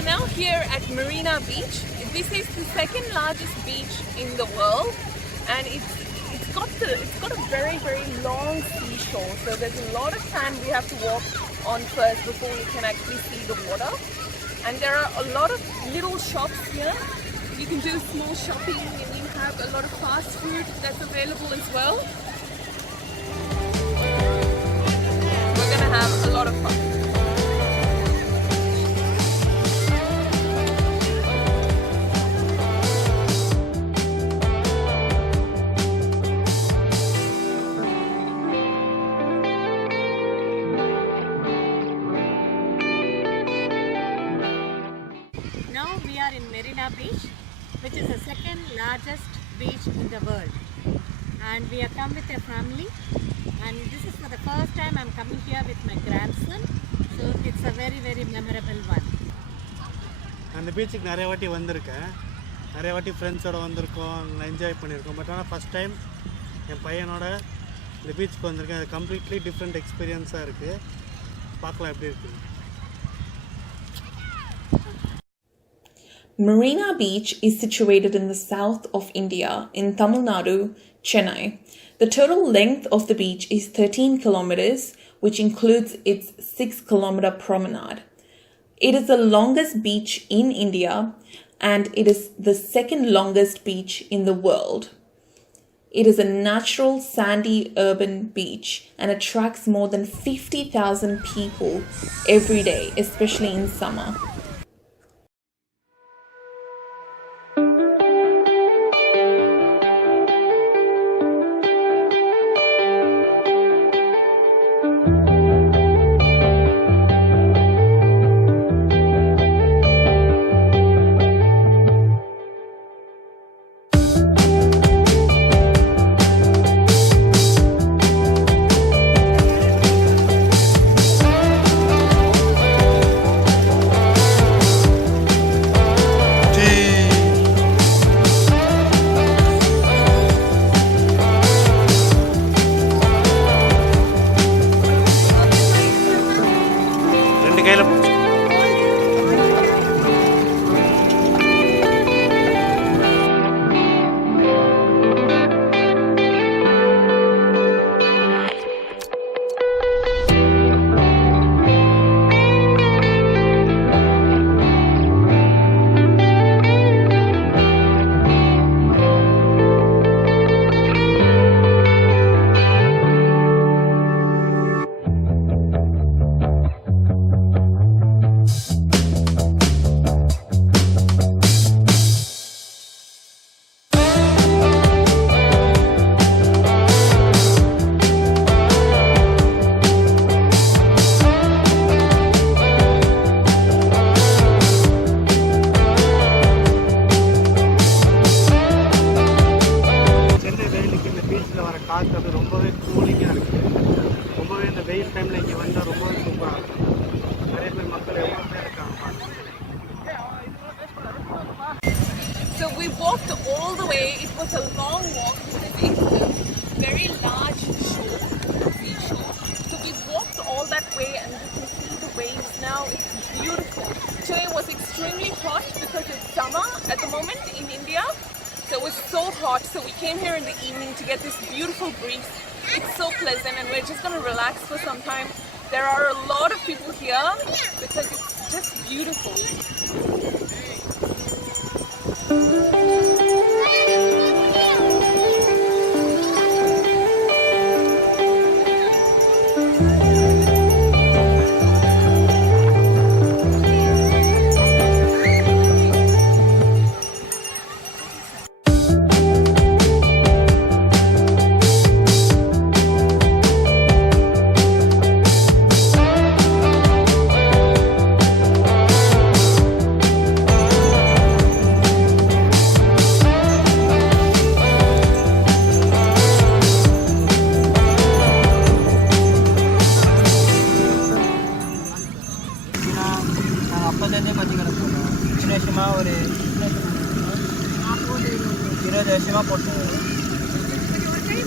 are now here at Marina Beach. This is the second largest beach in the world, and it's got a very long seashore. So there's a lot of sand we have to walk on first before we can actually see the water. And there are a lot of little shops here. You can do small shopping, and you have a lot of fast food that's available as well. We're gonna have a lot of fun. Now we are in Marina Beach, which is the second largest beach in the world, and we have come with a family, and this is for the first time I'm coming here with my grandson, so it's a very memorable one. அந்த பீச்சுக்கு நிறைய வாட்டி வந்திருக்கேன், நிறைய வாட்டி ஃப்ரெண்ட்ஸோட வந்திருக்கோம், அங்கே என்ஜாய் பண்ணியிருக்கோம். பட் ஆனால் ஃபஸ்ட் டைம் என் பையனோட இந்த பீச்சுக்கு வந்திருக்கேன். அது கம்ப்ளீட்லி டிஃப்ரெண்ட் எக்ஸ்பீரியன்ஸாக இருக்குது. பார்க்கலாம் எப்படி இருக்குது. Marina Beach is situated in the south of India in Tamil Nadu, Chennai. The total length of the beach is 13 kilometers, which includes its 6-kilometer promenade. It is the longest beach in India, and it is the second longest beach in the world. It is a natural sandy urban beach and attracts more than 50,000 people every day, especially in summer. காற்று ரொம்பவே கூலிங்காக இருக்குது. ரொம்பவே இந்த வெயில் டைமில் இங்கே வந்தால் ரொம்பவே சூப்பராக இருக்கும். நிறைய பேர் மக்கள் எவ்வளோ பேர் இருக்காங்க. So we walked all the way. It was a long walk because it's a very large seashore. So we walked all that way and you can see the waves now. It's beautiful. Today was extremely hot because it's summer at the moment in India. So it was so hot. So we came here in the evening to get this beautiful breeze. It's so pleasant and we're just going to relax for some time. There are a lot of people here because it's just beautiful. அப்போலேருந்தே பற்றி கிடக்கும். சின்ன வருஷமாக ஒரு 20 வருஷமாக போட்டு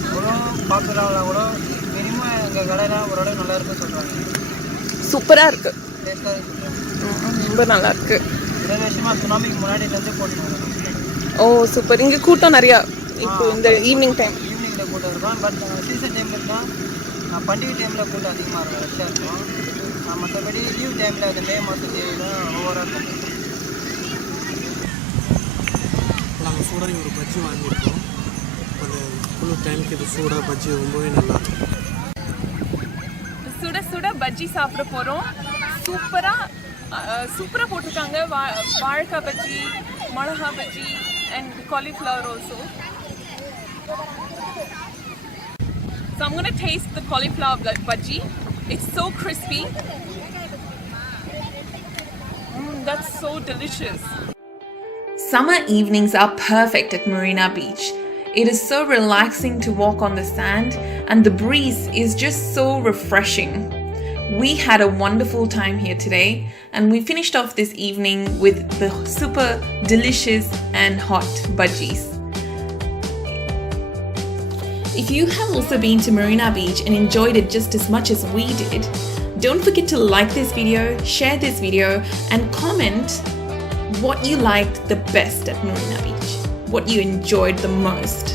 அவ்வளோ பாப்புலராக கூட மினிமம் எங்கள் கடையில் ஓரளவு நல்லா இருக்குன்னு சொல்கிறாங்க. சூப்பராக இருக்குது. டேஸ்ட்டாக இருக்குது. ரொம்ப நல்லா இருக்கு. 20 வருஷமாக சுனாமிக்கு முன்னாடியிலேருந்து போட்டுட்டு வரோம். ஓ சூப்பர். இங்கே கூட்டம் நிறையா இப்போ இந்த ஈவினிங் டைம். ஈவினிங்கில் கூட்டம் இருக்கும். பட் சீசன் டைமில் தான் பண்டிகை டைமில் கூட்டம் அதிகமாக இருக்கும், ரஷ்ஷாக இருக்கும். மற்றபடி லீவ் டைமில் அந்த மே மாதத்துல ஓவராக இருக்கும். நாங்கள் சூடாக ஒரு பஜ்ஜி வாங்கியிருக்கோம். அந்த குளிர் டைமுக்கு இது சூடாக பஜ்ஜி ரொம்பவே நல்லா இருக்கும். சுட சுட பஜ்ஜி சாப்பிட போகிறோம். சூப்பராக போட்டிருக்காங்க. வாழைக்காய் பஜ்ஜி, மிளகா bajji and cauliflower also. So I'm going to taste the cauliflower bhaji. It's so crispy. That's so delicious. Summer evenings are perfect at Marina Beach. It is so relaxing to walk on the sand and the breeze is just so refreshing. We had a wonderful time here today and we finished off this evening with the super delicious and hot bhajis. If you have also been to Marina Beach and enjoyed it just as much as we did, don't forget to like this video, share this video and comment what you liked the best at Marina Beach, what you enjoyed the most.